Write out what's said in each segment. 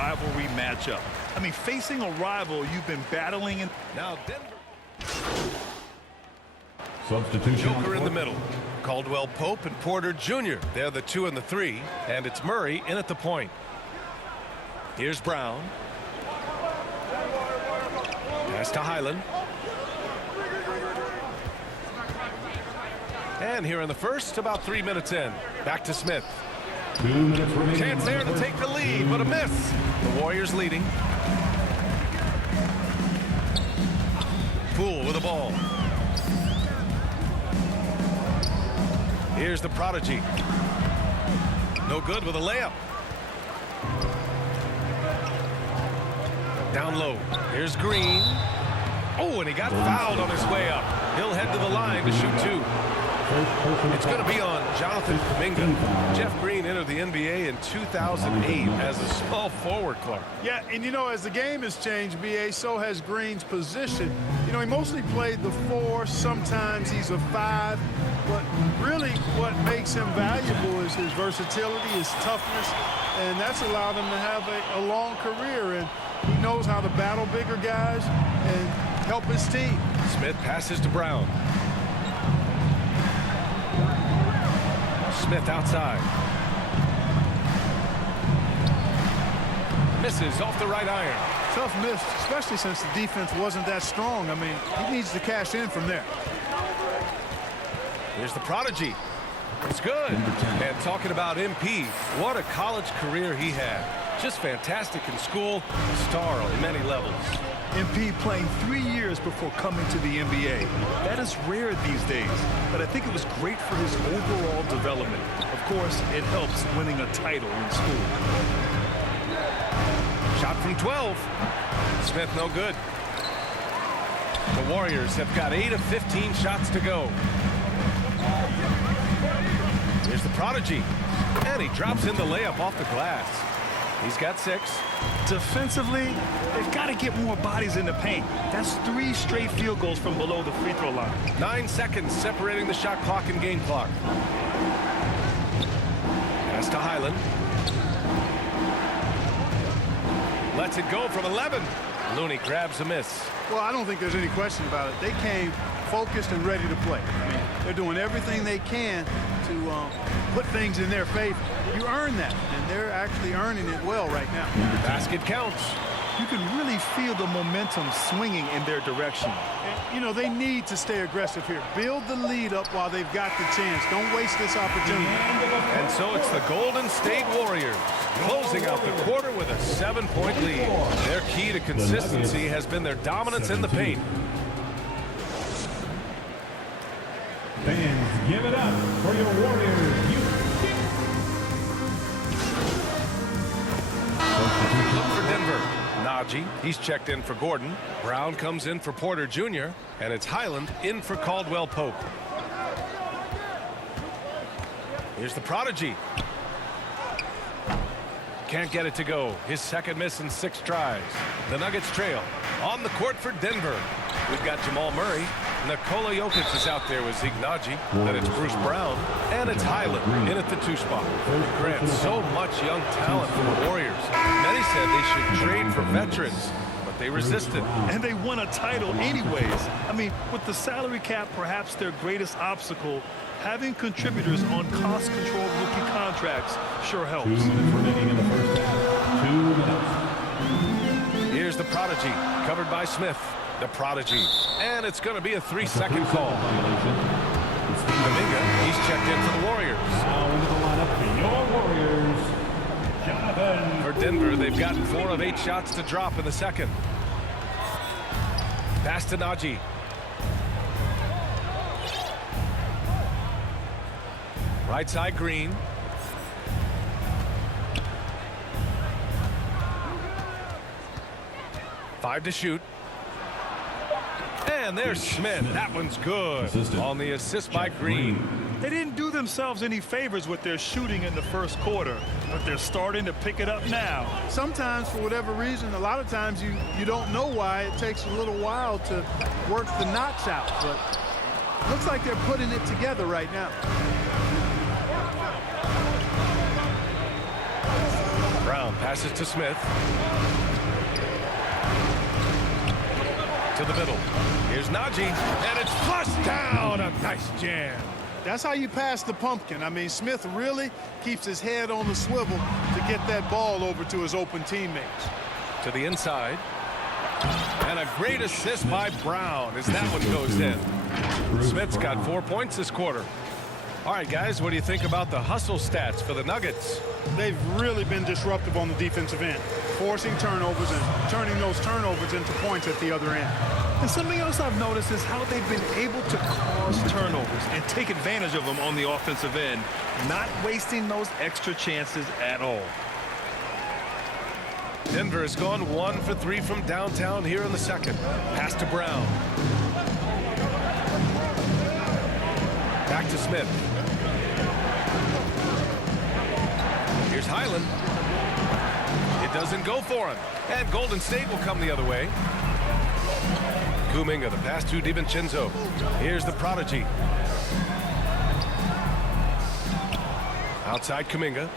rivalry matchup. I mean, facing a rival you've been battling in. Now Denver. Substitution. Joker in the middle. Caldwell Pope and Porter Jr. They're the 2 and the 3. And it's Murray in at the point. Here's Brown. Pass to Highland. And here in the first, about 3 minutes in. Back to Smith. 2 minutes remaining. Chance there to take the lead, but a miss. The Warriors leading. Poole with the ball. Here's the prodigy. No good with a layup. Down low. Here's Green. Oh, and he got fouled on his way up. He'll head to the line to shoot 2. It's going to be on Jonathan Kuminga. Jeff Green entered the NBA in 2008 as a small forward, Clark. Yeah, and you know, as the game has changed, B.A., so has Green's position. You know, he mostly played the 4. Sometimes he's a 5. But really what makes him valuable is his versatility, his toughness, and that's allowed him to have a long career. And he knows how to battle bigger guys and help his team. Smith passes to Brown. Smith outside. Misses off the right iron. Tough miss, especially since the defense wasn't that strong. I mean, he needs to cash in from there. Here's the prodigy. It's good. And talking about MP, what a college career he had. Just fantastic in school, a star on many levels. MP playing 3 years before coming to the NBA. That is rare these days, but I think it was great for his overall development. Of course, it helps winning a title in school. Shot from 12. Smith no good. The Warriors have got 8 of 15 shots to go. Here's the prodigy. And he drops in the layup off the glass. He's got 6. Defensively, they've got to get more bodies in the paint. That's 3 straight field goals from below the free throw line. 9 seconds separating the shot clock and game clock. Pass to Highland. Lets it go from 11. Looney grabs a miss. Well, I don't think there's any question about it. They came focused and ready to play. I mean, they're doing everything they can to put things in their favor. You earn that, and they're actually earning it well right now. Basket counts. You can really feel the momentum swinging in their direction. And, you know, they need to stay aggressive here. Build the lead up while they've got the chance. Don't waste this opportunity. And so it's the Golden State Warriors closing out the quarter with a 7-point lead. Their key to consistency has been their dominance in the paint. Fans, give it up for your Warriors. Look for Denver. Najee, he's checked in for Gordon. Brown comes in for Porter Jr. And it's Highland in for Caldwell Pope. Here's the prodigy. Can't get it to go. His second miss in 6 tries. The Nuggets trail. On the court for Denver. We've got Jamal Murray. Nikola Jokic is out there with Zeke Naji. Then it's Bruce Brown. And it's Highland in at the 2 spot. Grant, so much young talent for the Warriors. Many said they should trade for veterans, but they resisted. And they won a title anyways. I mean, with the salary cap perhaps their greatest obstacle, having contributors on cost-controlled rookie contracts sure helps. 2 minutes remaining in the first half. 2 minutes. Here's the prodigy, covered by Smith. The prodigy. And it's going to be a 3-second call. Kuminga, he's checked in for the Warriors. Now into the lineup for your Warriors, Jonathan. For Denver, they've gotten 4 of 8 shots to drop in the second. Pass to Najee. Right side, Green. Five to shoot. And there's Smith. That one's good. On the assist by Green. They didn't do themselves any favors with their shooting in the first quarter, but they're starting to pick it up now. Sometimes, for whatever reason, a lot of times you don't know why. It takes a little while to work the knocks out, but looks like they're putting it together right now. Brown. Brown passes to Smith. To the middle. Here's Najee, and it's flushed down. A nice jam. That's how you pass the pumpkin. I mean, Smith really keeps his head on the swivel to get that ball over to his open teammates. To the inside. And a great assist by Brown as that one goes in. Smith's got 4 points this quarter. All right, guys, what do you think about the hustle stats for the Nuggets? They've really been disruptive on the defensive end, forcing turnovers and turning those turnovers into points at the other end. And something else I've noticed is how they've been able to cause turnovers and take advantage of them on the offensive end, not wasting those extra chances at all. Denver has gone 1 for 3 from downtown here in the second. Pass to Brown. Back to Smith. Here's Highland. It doesn't go for him. And Golden State will come the other way. Kuminga, the pass to DiVincenzo. Here's the prodigy. Outside Kuminga.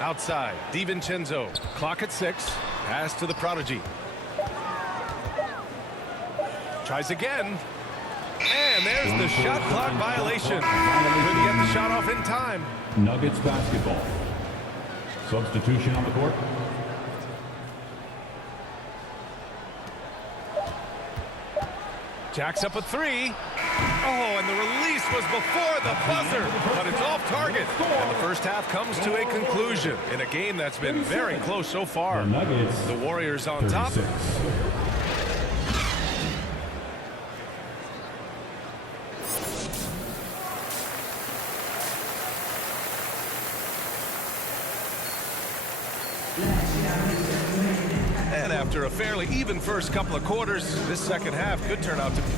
Outside, DiVincenzo. Clock at 6. Pass to the prodigy. Tries again. And there's the shot clock violation. Couldn't get the shot off in time. Nuggets basketball. Substitution on the court. Jacks up a 3. Oh, and the release was before the buzzer, but it's off target. And the first half comes to a conclusion in a game that's been very close so far. The Nuggets, The Warriors on top. 36. And after a fairly even first couple of quarters, this second half could turn out to be.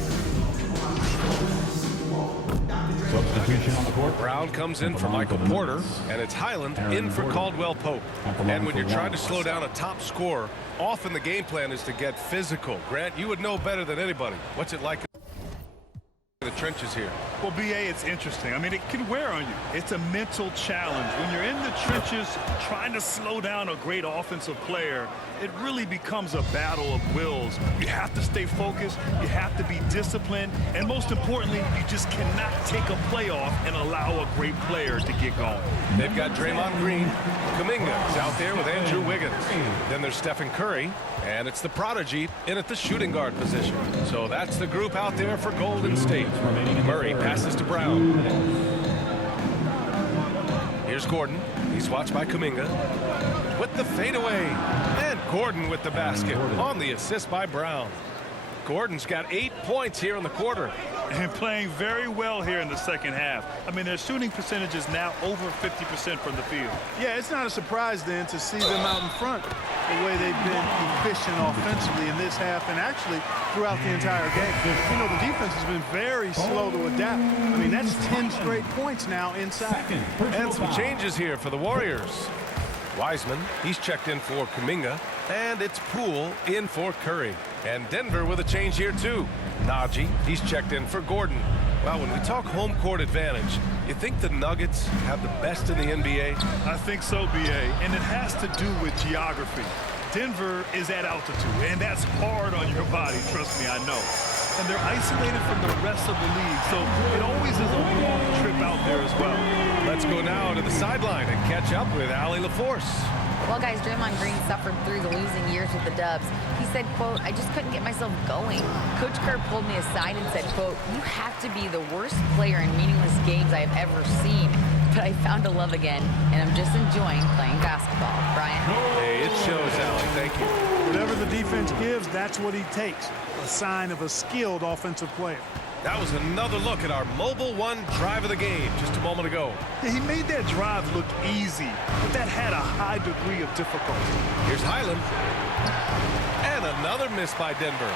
Substitution on the court. Brown comes in for Michael Porter, and it's Highland in for Caldwell Pope. And when you're trying to slow down a top scorer, often the game plan is to get physical. Grant, you would know better than anybody. What's it like in the trenches here? Well, B.A., it's interesting. I mean, it can wear on you. It's a mental challenge. When you're in the trenches trying to slow down a great offensive player, it really becomes a battle of wills. You have to stay focused. You have to be disciplined. And most importantly, you just cannot take a play off and allow a great player to get going. They've got Draymond Green. Kuminga is out there with Andrew Wiggins. Then there's Stephen Curry. And it's the prodigy in at the shooting guard position. So that's the group out there for Golden State. Murray passes to Brown. Here's Gordon. He's watched by Kuminga. With the fadeaway. And Gordon with the basket on the assist by Brown. Gordon's got 8 points here in the quarter. And playing very well here in the second half. I mean, their shooting percentage is now over 50% from the field. Yeah, it's not a surprise then to see them out in front the way they've been efficient offensively in this half and actually throughout the entire game. You know, the defense has been very slow to adapt. I mean, that's 10 straight points now inside. And some changes here for the Warriors. Wiseman, he's checked in for Kuminga. And it's Poole in for Curry. And Denver with a change here too. Najee, he's checked in for Gordon. Well, when we talk home court advantage, you think the Nuggets have the best in the NBA? I think so, B.A., and it has to do with geography. Denver is at altitude, and that's hard on your body, trust me, I know. And they're isolated from the rest of the league, so it always is a long trip out there as well. Let's go now to the sideline and catch up with Allie LaForce. Well, guys, Draymond Green suffered through the losing years with the Dubs. He said, quote, "I just couldn't get myself going." Coach Kerr pulled me aside and said, quote, "You have to be the worst player in meaningless games I have ever seen. But I found a love again, and I'm just enjoying playing basketball." Brian? Hey, it shows, Allie. Thank you. Whatever the defense gives, that's what he takes. A sign of a skilled offensive player. That was another look at our Mobile One drive of the game just a moment ago. Yeah, he made that drive look easy, but that had a high degree of difficulty. Here's Highland. And another miss by Denver.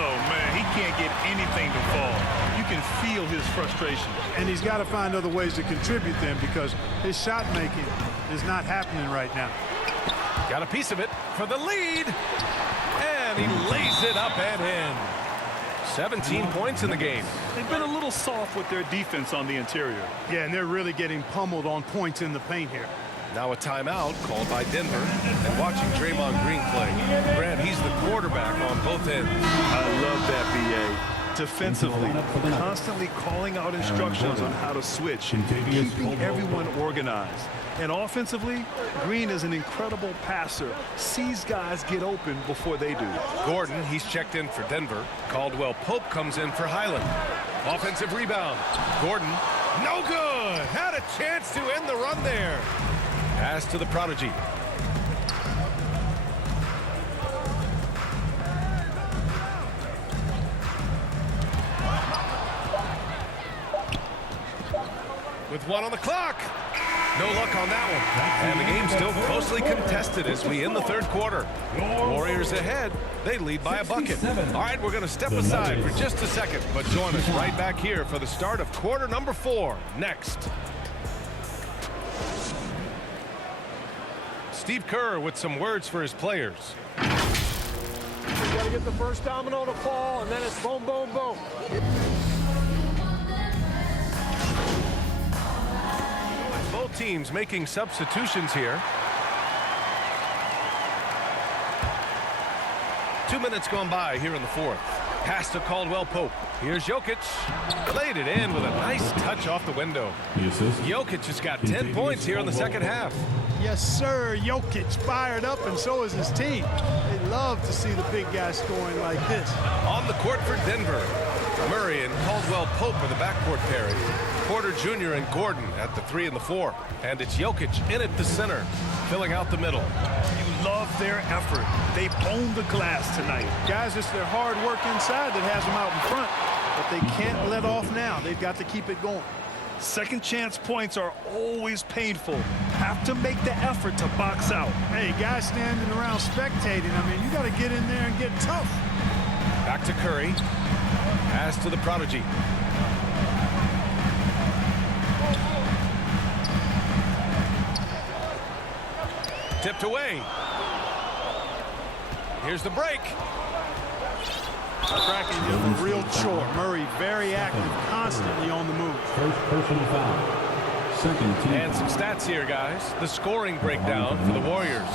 Oh, man, he can't get anything to fall. You can feel his frustration. And he's got to find other ways to contribute them because his shot making is not happening right now. Got a piece of it for the lead. And he lays it up and in. 17 points in the game. They've been a little soft with their defense on the interior. Yeah, and they're really getting pummeled on points in the paint here. Now a timeout called by Denver. And watching Draymond Green play. Grant, he's the quarterback on both ends. I love that, B.A. Defensively, constantly calling out instructions on how to switch, keeping everyone organized. And offensively, Green is an incredible passer, sees guys get open before they do. Gordon, he's checked in for Denver. Caldwell Pope comes in for Highland. Offensive rebound. Gordon, no good. Had a chance to end the run there. Pass to the prodigy. With 1 on the clock. No luck on that one. And the game's still closely contested as we end the third quarter. Warriors ahead. They lead by a bucket. All right, we're going to step aside for just a second, but join us right back here for the start of quarter number 4 next. Steve Kerr with some words for his players. You got to get the first domino to fall, and then it's boom, boom, boom. Both teams making substitutions here. 2 minutes gone by here in the fourth. Pass to Caldwell Pope. Here's Jokic. Laid it in with a nice touch off the window. Jokic has got 10 points here in the second half. Yes, sir. Jokic fired up, and so is his team. They love to see the big guy scoring like this. On the court for Denver. Murray and Caldwell Pope are the backcourt pairing. Porter Jr. and Gordon at the 3 and the 4. And it's Jokic in at the center, filling out the middle. You love their effort. They've owned the glass tonight. Guys, it's their hard work inside that has them out in front. But they can't let off now. They've got to keep it going. Second chance points are always painful. Have to make the effort to box out. Hey, guys standing around spectating, I mean, you got to get in there and get tough. Back to Curry. Pass to the prodigy. Tipped away. Here's the break. Cracking just a real chore. Murray very active, constantly on the move. First personal foul. Second team. And some stats here, guys. The scoring breakdown for the Warriors.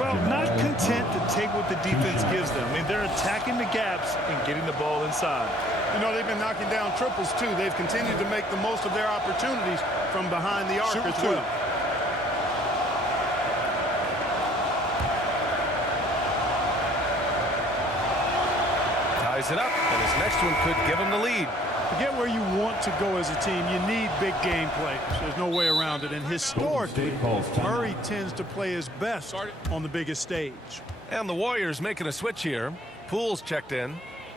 Well, not content to take what the defense gives them. I mean, they're attacking the gaps and getting the ball inside. You know, they've been knocking down triples, too. They've continued to make the most of their opportunities from behind the arc as well. Ties it up, and his next one could give him the lead. To get where you want to go as a team, you need big game players. There's no way around it. And historically, Murray tends to play his best on the biggest stage. And the Warriors making a switch here. Poole's checked in.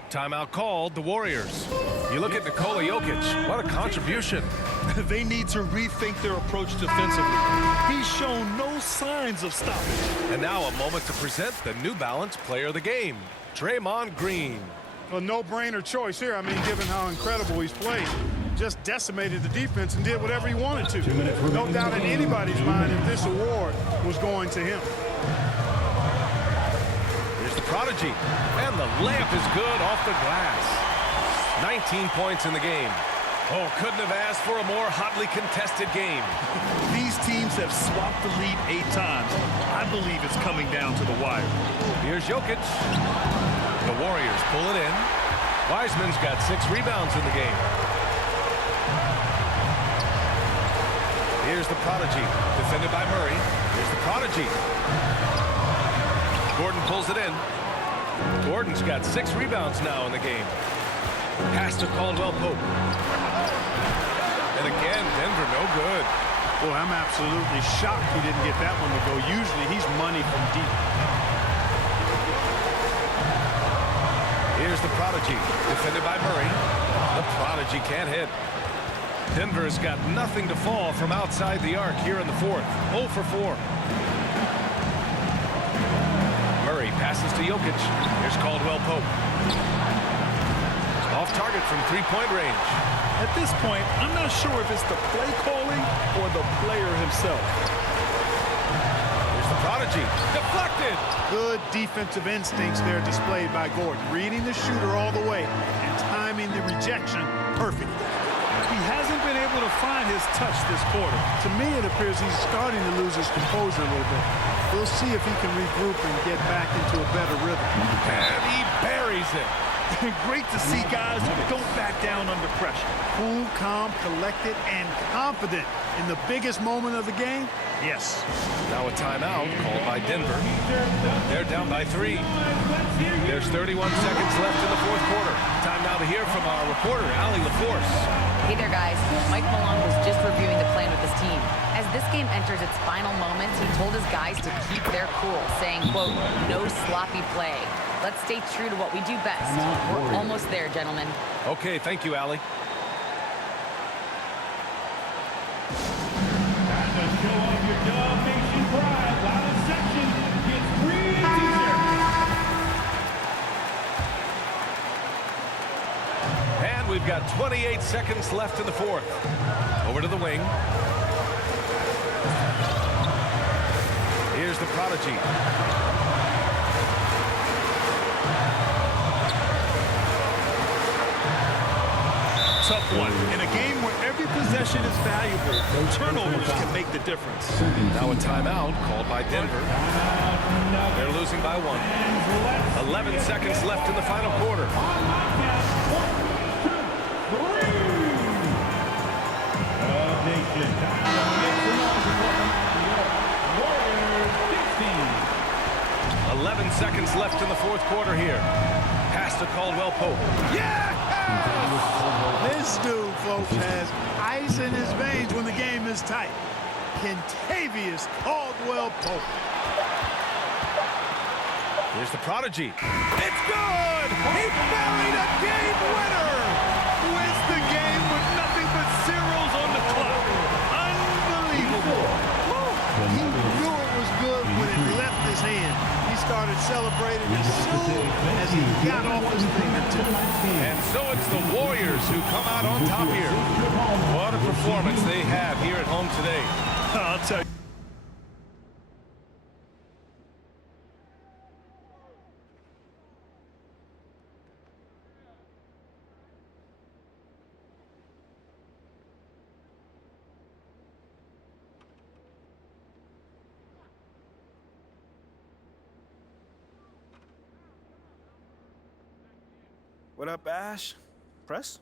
Timeout called, the Warriors. You look at Nikola Jokic. What a contribution. They need to rethink their approach defensively. He's shown no signs of stopping. And now a moment to present the New Balance player of the game, Draymond Green. A no-brainer choice here. I mean, given how incredible he's played. Just decimated the defense and did whatever he wanted to. No doubt in anybody's mind if this award was going to him. Here's the prodigy. And the layup is good off the glass. 19 points in the game. Oh, couldn't have asked for a more hotly contested game. These teams have swapped the lead 8 times. I believe it's coming down to the wire. Here's Jokic. The Warriors pull it in. Wiseman's got 6 rebounds in the game. Here's the prodigy, defended by Murray. Here's the prodigy. Gordon pulls it in. Gordon's got 6 rebounds now in the game. Pass to Caldwell Pope. And again, Denver no good. Boy, I'm absolutely shocked he didn't get that one to go. Usually he's money from deep. Here's the prodigy, defended by Murray. The prodigy can't hit. Denver's got nothing to fall from outside the arc here in the fourth. 0 for 4. Murray passes to Jokic. Here's Caldwell Pope. Off target from 3-point range. At this point, I'm not sure if it's the play calling or the player himself. Here's the prodigy. deflected. Good defensive instincts there displayed by Gordon, reading the shooter all the way and timing the rejection perfect. He hasn't been able to find his touch this quarter. To me, it appears he's starting to lose his composure a little bit. We'll see if he can regroup and get back into a better rhythm. And he buries it. Great to see guys who don't back down under pressure. Cool, calm, collected, and confident in the biggest moment of the game? Yes. Now a timeout called by Denver. They're down by 3. There's 31 seconds left in the fourth quarter. Time now to hear from our reporter, Allie LaForce. Hey there, guys. Mike Malone was just reviewing the plan with his team. As this game enters its final moments, he told his guys to keep their cool, saying, quote, no sloppy play. Let's stay true to what we do best. We're almost there, gentlemen. Okay, thank you, Allie. Time to show off your Dub Nation pride while the section gets free t-shirts. And we've got 28 seconds left in the fourth. Over to the wing. Here's the prodigy. Tough one. In a game where every possession is valuable, turnovers can make the difference. Now a timeout called by Denver. They're losing by 1. 11 seconds left in the final quarter. Dub Nation. Warriors 15. 11 seconds left in the fourth quarter here. Pass to Caldwell Pope. Yeah! This dude, folks, has ice in his veins when the game is tight. Kentavious Caldwell Pope. Here's the prodigy. It's good! He buried a game winner! Wins the game with nothing but zeros on the clock. Unbelievable. He knew it was good when it left his hand. He started celebrating as soon as he got off his fingertips. And so it's the Warriors who come out on top here. What a performance they have here at home today. I'll tell you. What up, Ash? Press?